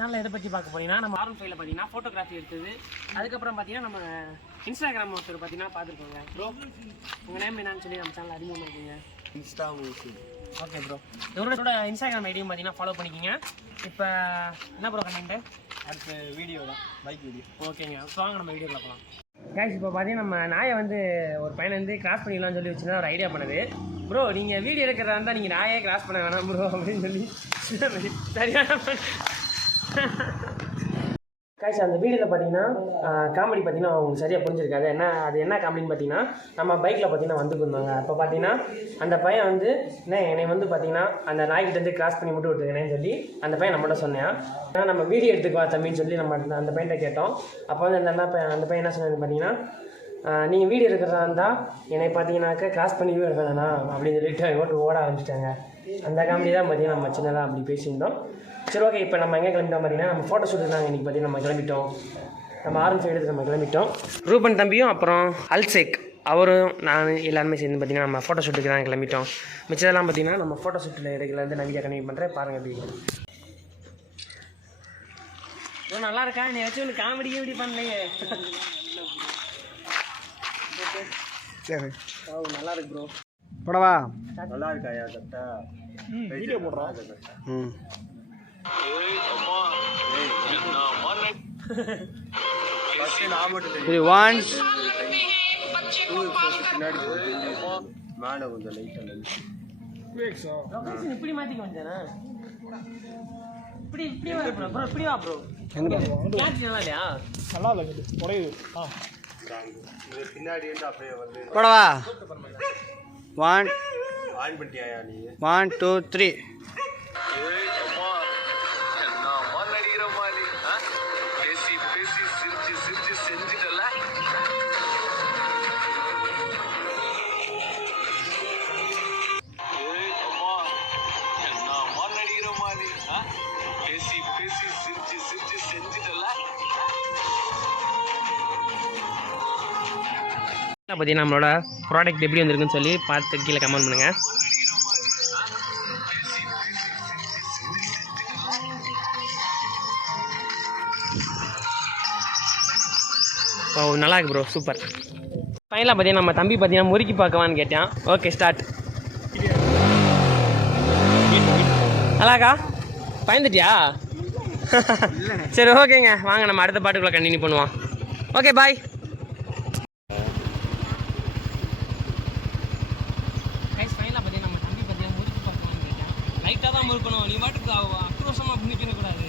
சேனலில் எதை பற்றி பார்க்க போனீங்கன்னா நம்ம R15 பார்த்தீங்கன்னா ஃபோட்டோகிராஃபி எடுத்தது. அதுக்கப்புறம் பார்த்தீங்கன்னா நம்ம இன்ஸ்டாகிராம் ஒருத்தர் பார்த்தீங்கன்னா பார்த்துருக்கோங்க. ப்ரோ உங்கள் நேம் என்னன்னு சொல்லி நம்ம சேனல் அதிகமாக இருக்கீங்க இன்ஸ்டா மூவி. ஓகே ப்ரோ, இவரோட இன்ஸ்டாகிராம் ஐடியும் பார்த்தீங்கன்னா ஃபாலோ பண்ணிக்கிங்க. இப்போ என்ன ப்ரோ கண்டென்ட்டு? அடுத்த வீடியோ தான், பைக் வீடியோ. ஓகேங்க, ஸோ வாங்க நம்ம வீடியோவில் போகலாம். கைஸ் இப்போ பார்த்தீங்கன்னா நம்ம நாயை வந்து ஒரு பையனை வந்து கிராஸ் பண்ணிடலாம்னு சொல்லி வச்சுன்னா ஒரு ஐடியா பண்ணுது. ப்ரோ நீங்கள் வீடியோ எடுக்கிறதா இருந்தால் நீங்கள் நாயே கிராஸ் பண்ண வேணாம் ப்ரோ அப்படின்னு சொல்லி சரியான கைஸ் அந்த வீடியோவில் பார்த்தீங்கன்னா காமெடி பார்த்தீங்கன்னா அவங்களுக்கு சரியாக புரிஞ்சிருக்காது. அது என்ன காமெடின்னு பார்த்தீங்கன்னா நம்ம பைக்கில் பார்த்தீங்கன்னா வந்துருந்தாங்க. அப்போ பார்த்தீங்கன்னா அந்த பையன் வந்து என்னை வந்து பார்த்தீங்கன்னா அந்த நாய்கிட்டேருந்து கிராஸ் பண்ணி மட்டும் விட்டுருக்கேன்னு சொல்லி அந்த பையன் நம்மகிட்ட சொன்னேன். ஆனால் நம்ம வீடியோ எடுத்துக்குவா தம்பின்னு சொல்லி நம்ம அந்த பையன்கிட்ட கேட்டோம். அப்போ வந்து அந்த பையன் என்ன சொன்னது பார்த்தீங்கன்னா, நீங்கள் வீடியோ எடுக்கிறதா இருந்தால் என்னை பார்த்தீங்கன்னாக்கா கிராஸ் பண்ணி எடுக்க வேணாம் அப்படின்னு சொல்லிட்டு ஓட ஆரம்பிச்சிட்டாங்க. அந்த காமெடி தான் பார்த்தீங்கன்னா நம்ம சின்னதாக அப்படி பேசியிருந்தோம். சரி ஓகே, இப்போ நம்ம எங்கே கிளம்பிட்டோம் பார்த்தீங்கன்னா நம்ம ஃபோட்டோ ஷூட்டு தாங்க இன்றைக்கி பார்த்தீங்கன்னா நம்ம கிளம்பிட்டோம். நம்ம R15 எடுத்து நம்ம கிளம்பிட்டோம். ரூபன் தம்பியும் அப்புறம் அல்சேக் அவரும் நான் எல்லாருமே சேர்ந்து பார்த்தீங்கன்னா நம்ம ஃபோட்டோ ஷூட்டுக்கு தான் கிளம்பிட்டோம். மிச்சதெல்லாம் பார்த்தீங்கன்னா நம்ம ஃபோட்டோ ஷூட்டில் எடுக்கலேருந்து நான் வீடியோ கண்டினியூ பண்ணுறேன், பாருங்கள் எப்படி ப்ரோ. நல்லா இருக்கா? நீ வச்சு ஒன்று காமெடியே இப்படி பண்ணலையே. சரி நல்லா இருக்கு ப்ரோ. போடவா? நல்லா இருக்காயா? கரெக்டா வீடியோ போடுறா. இப்படி மாத்திக்க வந்தேனா? இப்படி வா ப்ரோ, இப்படி வா ப்ரோ. நல்லா இல்லையா? நல்லா இல்லை, உடையுது. பின்னாடி வந்து அப்படியே வந்து போடவா? 1 ஆன் பண்ணிட்டியா நீ? 1 2 3. பார்த்தீங்கன்னா நம்மளோட ப்ராடக்ட் எப்படி வந்திருக்குன்னு சொல்லி பார்த்து கீழே கமெண்ட் பண்ணுங்கள். ஓ நல்லா இருக்கு ப்ரோ, சூப்பர். ஃபைனலாக பார்த்தீங்கன்னா நம்ம தம்பி பார்த்தீங்கன்னா முறுக்கி பார்க்கவான்னு கேட்டான். Okay start. நல்லாக்கா பயந்துட்டியா? சரி ஓகேங்க, வாங்க நம்ம அடுத்த பாட்டுக்குள்ளே கண்டினியூ பண்ணுவோம். Okay bye. லைட்டாக தான் இருக்கணும், நீ பாட்டுக்கு ஆக்ரோஷமாக பண்ணிக்கக்கூடாது.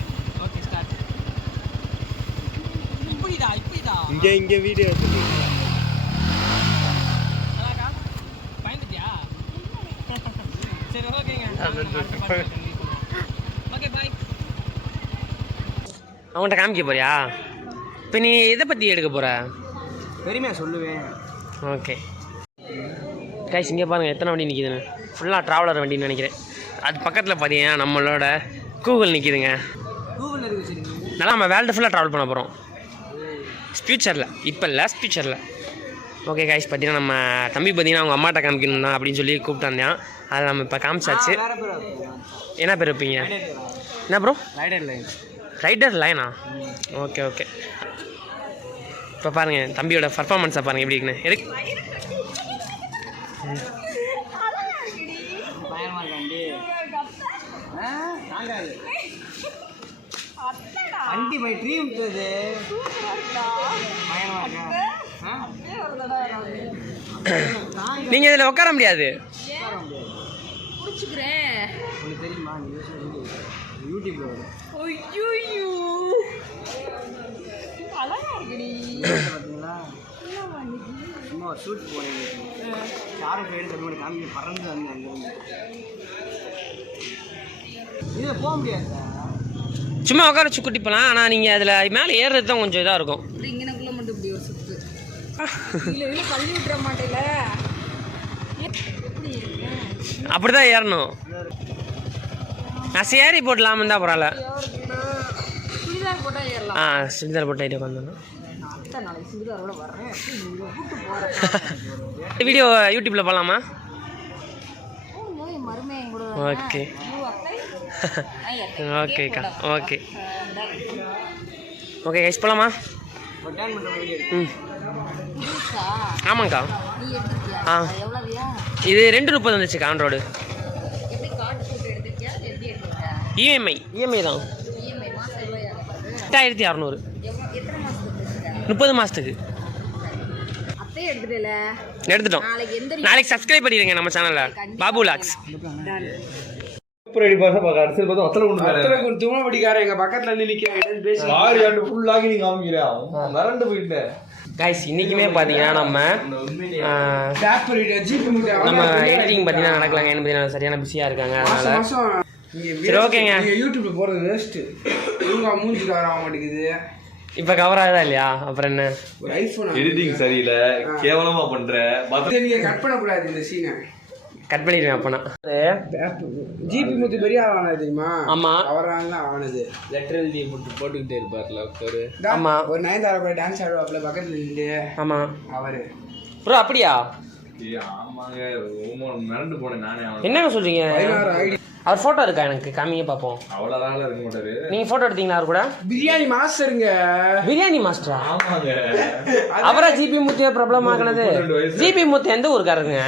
Okay start. இப்படிதா இங்கே வீடியோ அதாக்கா பயந்துட்டியா? சரி ஓகேங்க, ஓகே பாய். அவன்கிட்ட காமிக்க போறியா? இப்போ நீ எதை பற்றி எடுக்க போகிற? பெருமையாக சொல்லுவேன். ஓகே கைஸ், இங்கே பாருங்கள் எத்தனை வண்டி நிற்கிதுன்னு. ஃபுல்லாக ட்ராவலர் வண்டின்னு நினைக்கிறேன். அது பக்கத்தில் பார்த்தீங்கன்னா நம்மளோட கூகுள் நிற்கிதுங்க. நல்லா நம்ம வேர்ல்டு ஃபுல்லாக ட்ராவல் பண்ண போகிறோம் ஃப்யூச்சரில். இப்போ இல்லை, ஃப்யூச்சரில். ஓகே கைஸ், பார்த்தீங்கன்னா நம்ம தம்பி பார்த்தீங்கன்னா அவங்க அம்மாட்ட காமிக்கணும்னா அப்படின்னு சொல்லி கூப்பிட்டாந்தான். அதை நம்ம இப்போ காமிச்சாச்சு. என்ன பேர் வைப்பீங்க? என்ன ப்ரோ? ரைடர் லைனா? Okay okay. இப்போ பாருங்கள் தம்பியோட பர்ஃபார்மன்ஸை பாருங்கள் எப்படி இருக்குன்னு. எதுக்கு வண்டி பை ட்ரீம் இது. நீங்கள் இதில் உட்கார முடியாது. தெரியுமா? யூடியூப்ல வரும். பார்த்தீங்களா? சும்மா ஷூட் போனீங்க. யாரும் போயிட்டு சொல்லி காமிக்க பறந்து வந்து இதில் போக முடியாது. சும்மா உட்கார வச்சு கூட்டி போகலாம். ஆனால் நீங்கள் அதில் மேலே ஏறுறது தான் கொஞ்சம் இதாக இருக்கும். இங்கனக்குள்ள மட்டும் இப்படி ஒரு சுத்து இல்லை பள்ளி விட்டுற மாட்டேல. அப்படி தான் ஏறணும். நான் சேரி போடலாமல் இருந்தால் பரவாயில்ல. சுடிதார் போட்டால் ஏறலாம். சுடிதார் போட்டு ஐடியா வந்துடணும். நாளைக்கு சுடிதாரோட வர்றேன். வீடியோ யூடியூப்பில் போகலாமா? மருமையை கூட ஓகே ஓகேக்கா ஓகே ஓகே கைஸ் போகலாமா? ஒரு டேன் பண்ணுற வீடியோ ம் ஆமாங்க்கா. ஆ இது 2:30 வந்துச்சுக்கா ஆண்ட்ராய்டு. இஎம்ஐ தான் 8600 30 மாதத்துக்கு எடுத்துட்டோம். நாளைக்கு சப்ஸ்கிரைப் பண்ணிடுங்க நம்ம சேனலில் பாபு லாக்ஸ். தூமபடிக்காரன் எங்க பக்கத்துல கைஸ் இன்னைக்குமே பார்த்தீங்கன்னா நம்ம எடிட்டிங் பார்த்தீங்கன்னா நடக்கலாங்க. என்ன பார்த்தீங்கன்னா சரியான பிஸியாக இருக்காங்க. அதனால சரி ஓகேங்க. யூடியூப்ல போறது வேஸ்ட். இவங்க மூஞ்சி கவர் ஆக மாட்டேங்குது. இப்போ கவர் ஆகுதா இல்லையா? அப்புறம் என்ன ஒரு ஐபோன் எடிட்டிங் சரியில்லை, கேவலமா பண்ற. நீங்க கட் பண்ணக்கூடாது இந்த சீனை. கட் பண்ணிடுவேன் அப்போனா. ஜிபி முத்து பெரிய ஆவானது தெரியுமா? ஆமாம் அவரால் தான் ஆவானது. லெட்டர் எழுதி போட்டுக்கிட்டே இருப்பார்ல ஒரு. ஆமாம் ஒரு 9 கூட டான்ஸ் ஆடுவாப்புல பக்கத்துல நின்று. ஆமாம் அவரு ப்ரோ அப்படியா? ஆமாங்க மிரண்டு போனேன் நானே. என்னங்க சொல்கிறீங்க? 16 ஐடி. அவர் ஃபோட்டோ இருக்கா எனக்கு காமிங்க பார்ப்போம். அவ்வளோதான் இருக்க மாட்டாரு. நீங்கள் ஃபோட்டோ எடுத்தீங்களா அவர் கூட? பிரியாணி மாஸ்டருங்க. பிரியாணி மாஸ்டரா? ஆமாங்க. அவரா ஜிபி முத்தியா ப்ராப்ளம் ஆகினது? ஜிபி முத்து எந்த ஊருக்காரருங்க?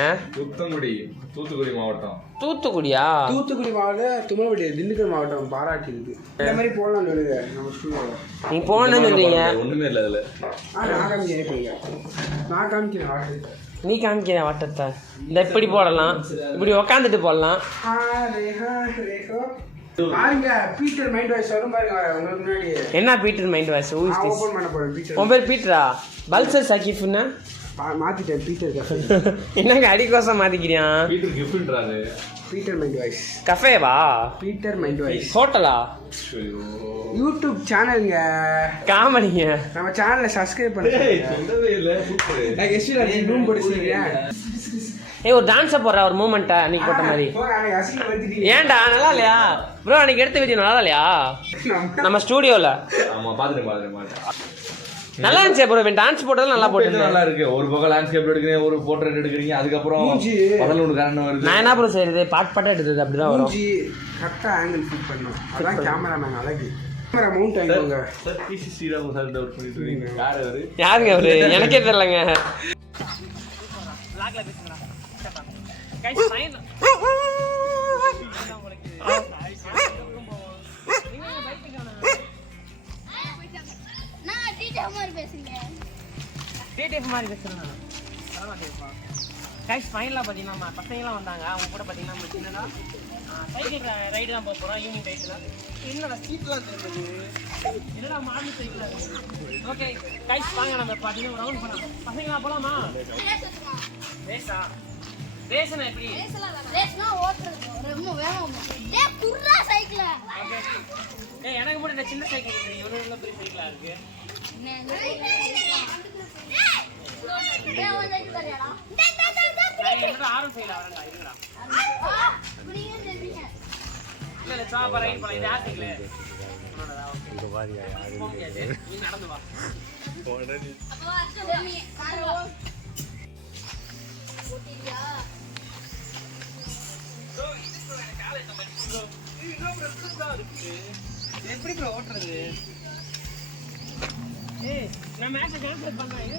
தூத்துக்குடி மாவட்டம். தூத்துக்குடியா? தூத்துக்குடி மாவட்டம் தும்மபடி திண்டுக்கல் மாவட்டம் பாராட்டி இருக்கு. இந்த மாதிரி போடலாம் சொல்லுங்க நம்ம ஸ்கூல்ல. நீங்கள் போகணுன்னு சொல்கிறீங்க. ஒண்ணுமே இல்லை அதுல. நான் காமிக்கிறேன். நான் காமிக்கிறேன். நீ காமிக்கிற வட்டத்தை இந்த இப்படி போடலாம், இப்படி உக்காந்துட்டு போடலாம். பாருங்க பீட்டர் மைண்ட் வாய்ஸ் வரும் பாருங்க உங்களுக்கு முன்னாடி. என்ன பீட்டர் மைண்ட் வாய்ஸ்? ஓபன் பண்ண போறேன் பீட்டர். உன் பேர் பீட்டரா? பல்சர் சகிஃப்னா மாத்திட்டேன் பீட்டர் கஃபே. என்னங்க அடிக்கோசம் மாத்திக்கிறியான்? பீட்டர் கிஃப்ட்ன்றாரு. Peter mind voice. கஃபேவா? Peter mind voice. ஹோட்டலா? யூடியூப் சேனலுங்க. காமெடிங்க. நம்ம சேனலை சப்ஸ்கிரைப் பண்ணுங்க. சொல்லவே இல்லை. சூப்பர். நான் எஸ்டி ரூம் படிச்சிருக்கேன். ஏய் ஒரு டான்ஸை போடுற ஒரு மூமெண்ட்டா அன்னைக்கு போட்ட மாதிரி. ஏன்டா நல்லா இல்லையா ப்ரோ? அன்னைக்கு எடுத்த வீடியோ நல்லா இல்லையா நம்ம ஸ்டூடியோவில்? ஆமா பாத்துட்டேன். நல்லா இருந்துச்சு ப்ரோ. டான்ஸ் போட்டது நல்லா போட்டு நல்லா இருக்கு. ஒரு பக்கம் லேண்ட்ஸ்கேப் எடுக்கிறீங்க, ஒரு போர்ட்ரேட் எடுக்கிறீங்க, அதுக்கப்புறம் முதல்ல ஒன்று கரண்ட் வருது. நான் என்ன ப்ரோ செய்யறது? பாட்டு எடுத்தது அப்படிதான் வரும். கரெக்டாக ஆங்கிள் ஃபிட் பண்ணணும். அதான் கேமராமேன் அழகு. கேமரா மவுண்ட் ஆகிக்கோங்க. Sir PC Sriram sir doubt பண்ணிட்டு இருக்கீங்க. யார் அவரு? யாருங்க அவரு? எனக்கே தெரியலங்க. ஃபைனலாக பார்த்தீங்கன்னா பசங்களாம் வந்தாங்க. அவங்க கூட பார்த்தீங்கன்னா சின்னதாக சைக்கிள் ரைடு தான் போக போகிறோம். ஈவினிங் ரைடு தான். என்னடா சீட்லாம் தெரியுது? என்னடா மாடல் சைக்கிளாக இருக்குது. ஓகே கைஸ் வாங்க நம்ம பார்த்தீங்கன்னா ரவுண்ட் பண்ணலாம். பசங்களாம் போகலாமா? ரேஸா? ரேஸ்னா எப்படி? ரேஸ்னா ஓட்டுறது ரொம்ப வேகமா. டேய் குர்ரா சைக்கிள். ஏய் எனக்கு மட்டும் இந்த சின்ன சைக்கிள் இருக்கு. இவ்வளவு பெரிய சைக்கிளா இருக்கு. டேய் வந்து தரேடா. என்னடா ஆரம் சைக்கிள் வரேன்டா இருடா. புடிங்க தெரியுங்க. இல்ல சாப்பா ரைட் பண்ணலாம். இது ஆ சைக்கிள். என்னடா ஓகே. இது வாரியா யாரு? நீ நடந்து வா. போடனே. அப்போ அச்சோ நீ காரோ. ஓட்டியா? எப்படி ப்ரோ ஓட்டுறது? ஏய் நான் மேட்ச் கேன்சல் பண்ணேன்.